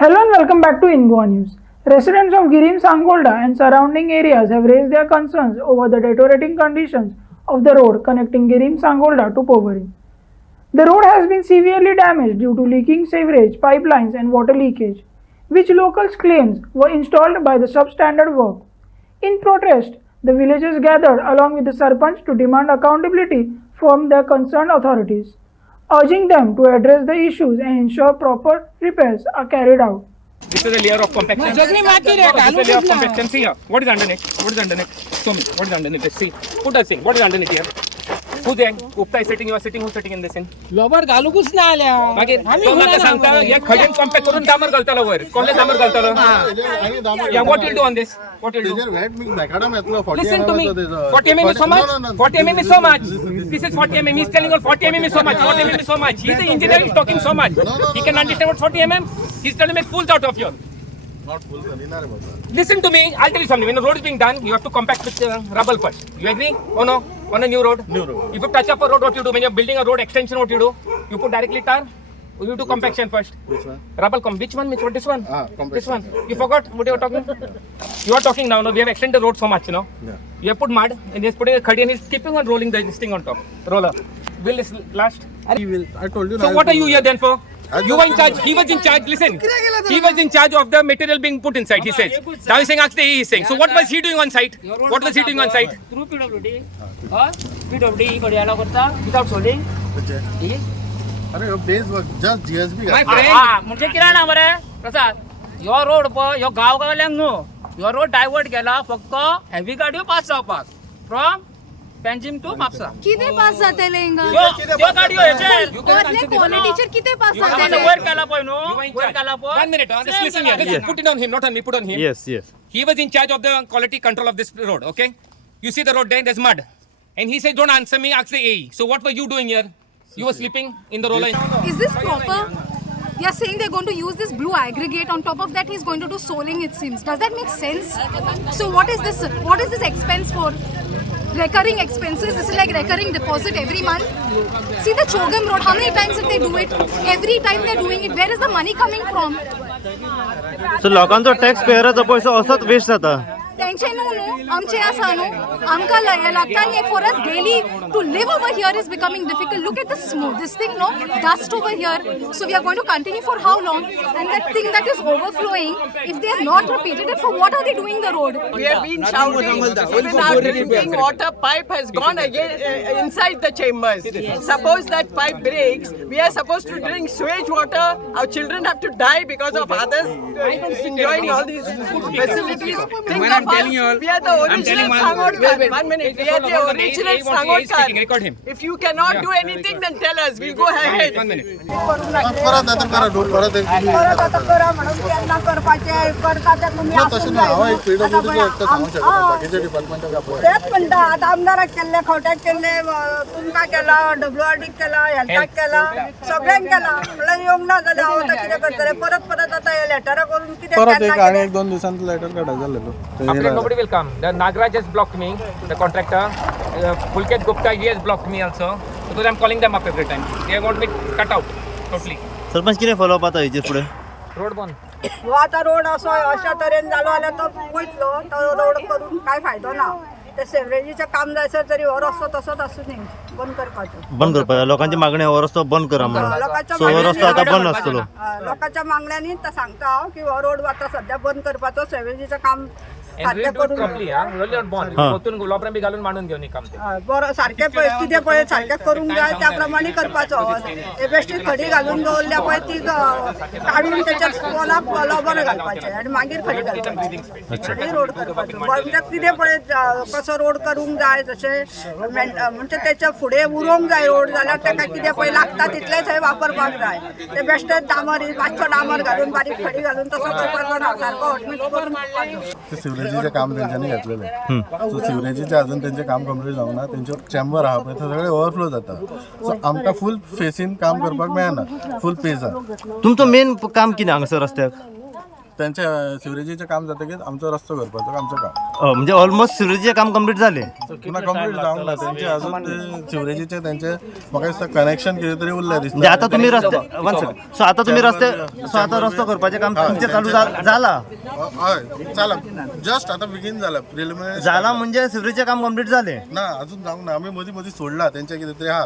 Hello and welcome back to Ingoa News. Residents of Girim Sangolda and surrounding areas have raised their concerns over the deteriorating conditions of the road connecting Girim Sangolda to Poveri. The road has been severely damaged due to leaking sewerage pipelines and water leakage, which locals claims were installed by the substandard work. In protest, the villagers gathered along with the Sarpanch to demand accountability from their concerned authorities, urging them to address the issues and ensure proper repairs are carried out. This is a layer of compaction. This is a layer of compaction. See here. What is underneath? What is underneath? Show me. What is underneath? Let's see. Put us in. What is underneath here? Who's there? Gupta is sitting. You are sitting. Who's sitting in this in? लोबर घालू कुछ ना आल्या मागे तो मला सांगता या खडीन compact करून डांबर घालतालो वर कोणले डांबर घालतालो या what will do on this what will do Listen to me. 40 mm is so much. 40 mm is so much. This is 40 mm. He is telling all 40 mm is so much. 40 mm is so much. He is an engineer. He is talking so much. He can understand what 40 mm. He is trying to make fools out of you. Not full. Listen to me. I'll tell you something. When a road is being done, you have to compact with rubble first. You agree? Oh no? On a new road? New road. If you touch up a road, what you do? When you're building a road extension, what you do? You put directly tar? Or you do compaction first? Which one? Rubble Which one? Which one? This one? Compaction. This one. You forgot what you were talking? You are talking now. No, we have extended the road so much, you know. Yeah. You have put mud and he's putting a khadi and he's keeping on rolling this thing on top. Roller. Will this last? He will. I told you. So what are you here then for? You were in charge. He was in charge. Listen. He was in charge of the material being put inside. He says. Now he's saying actually he is saying. So what was he doing on site? What was he doing on site? Through PWD PWD कडे आला करता without soling अरे base just GSB My friend. म्हणजे किरा ना मरे प्रसाद यो road पय यो गाव गावल्यांक न्हू यो रोड डायवर्ट केला फक्त हेवी गाडयो पास जावपाक फ्रॉम पेंजिम टू म्हापसा किती पास जातले हिंगा यो गाडयो हेचेर वरले क्वालिटीचेर किती पास You जातले वयर केला पय न्हू were in वयर charge. केला पय 1 minute. Just listen here. Listen. Put it on him, not on me. Put on him. Yes. He was in charge of the quality control of this road, okay? You see the road there, there's mud. And he said, don't answer me, ask the AE. So what were you doing here? You were sleeping in the roller. Is this proper? They are saying they're going to use this blue aggregate. On top of that, he's going to do soling, it seems. Does that make sense? So what is this? What is this expense for? Recurring expenses. This is like recurring deposit every month. See the Chogam Road. How many times did they do it? Every time they're doing it. Where is the money coming from? सो लोकांचो tax पेयराचो पैसो असोच waste जाता Tension no, amche asa no, amka lagtani for us daily to live over here is becoming difficult. Look at the smoke, this thing no, dust over here. So we are going to continue for how long? And that thing that is overflowing, if they have not repeated it, for what are they doing the road? We have been shouting. Even our drinking water pipe has gone again inside the chambers. Suppose that pipe breaks, we are supposed to drink sewage water. Our children have to die because of others enjoying all these facilities. Think of us. We are the original Sangodkar. 1 minute. We are the original Sangodkar. Record him. If you cannot do anything, then tell us. We'll go ahead. 1 minute. परत आता करा road परत एक तसं ना हवा एक पीडब्ल्यूडीचे एक तर सांगू शकतो बाकीचे डिपार्टमेंट तेच म्हणटा आतां आमदाराक केल्ले खोट्याक केल्ले तुमकां केला डब्ल्यूआरडीक केला हेल्थाक केला सगळ्यांक केला म्हणल्यार येवंक ना जाल्यार हांव आतां कितें करतलें परत परत आतां हे लेटरां करून कितें परत एक केन्ना आणि एक दोन दिवसांत लेटर काढायचं After nobody will come. The Nagraj has blocked me, the contractor. Pulkit Gupta, he has blocked me also. Because I'm calling them up every time. They want me cut out totally. Sarpanch कितें follow up आता हेचेर फुडें Road bond. हो आतां road असो अशा तरेन जालो जाल्यार तो वयतलो तो रोड करून कांय फायदो ना ते सेवरेजीचें काम जायसर तरी हो रस्तो तसोच आसूं न्ही बंद करपाचो बंद करपाक लोकांची मागणी हो रस्तो बंद करा म्हणून लोकांच्या सो हो रस्तो आता बंद आसतलो लोकांच्या मागण्यांनी सांगता हांव की हो रोड आतां सध्या बंद करपाचो सेवेजीचें काम And सारकें we'll do it करून properly, really not bond. वरतून गुलाबराम बी घालून मांडून घेऊन काम ते. बरो सारकें पळय कितें पळय सारकें करूंक जाय त्या प्रमाणे करपाचो हे बेश्टी खडी घालून दवरल्या पळय ती काडून तेचेर पोलाक लॉबर घालपाचें आनी मागीर खडी घालपाची आनी रोड करपाचो म्हणजे कितें पळय कसो रोड करूंक जाय जशें म्हणजे तेच्या फुडें उरोंक जाय रोड जाल्यार ताका कितें पळय लागता तितलें थंय वापरपाक जाय ते बेश्टे डामर मातसो डामर घालून बारीक खडी घालून तसो करपाचो ना सारको हटमीट करून करपाचो सिवरेजीचे काम त्यांच्यानी घेतलेले सो सिवरेजीचे अजून त्यांचे काम कंप्लीट जावंक ना त्यांचे चेंबर आहा पळय थंय सगळे ओवरफ्लो जाता सो आमकां फूल फेसीन काम करपाक मेळना फूल पेज आहा तुमचो मेन काम कितें हांगासर रस्त्याक त्यांच्या सिवरेजीचे काम जातं की आमचं रस्तो करपाचं आमचं काम म्हणजे ऑलमोस्ट सिवरेजचे काम कम्प्लीट झाले. पुन्हा कंप्लीट जावंक ना त्यांचे अजून ते सिवरेजीचे त्यांचे म्हाका दिसता कनेक्शन कितें तरी उरलें दिसता. म्हणजे आता तुम्ही रस्ते सो आता तुम्ही आता रस्तो करपाचे काम तुमचे चालू झाला हय चला जस्ट आता बिगीन जाला प्रिलिमिनरी झाला म्हणजे सिवरेजचे काम कम्प्लीट झाले. ना अजून जावंक ना आमी मदीं सोडला त्यांचे कितें तरी हा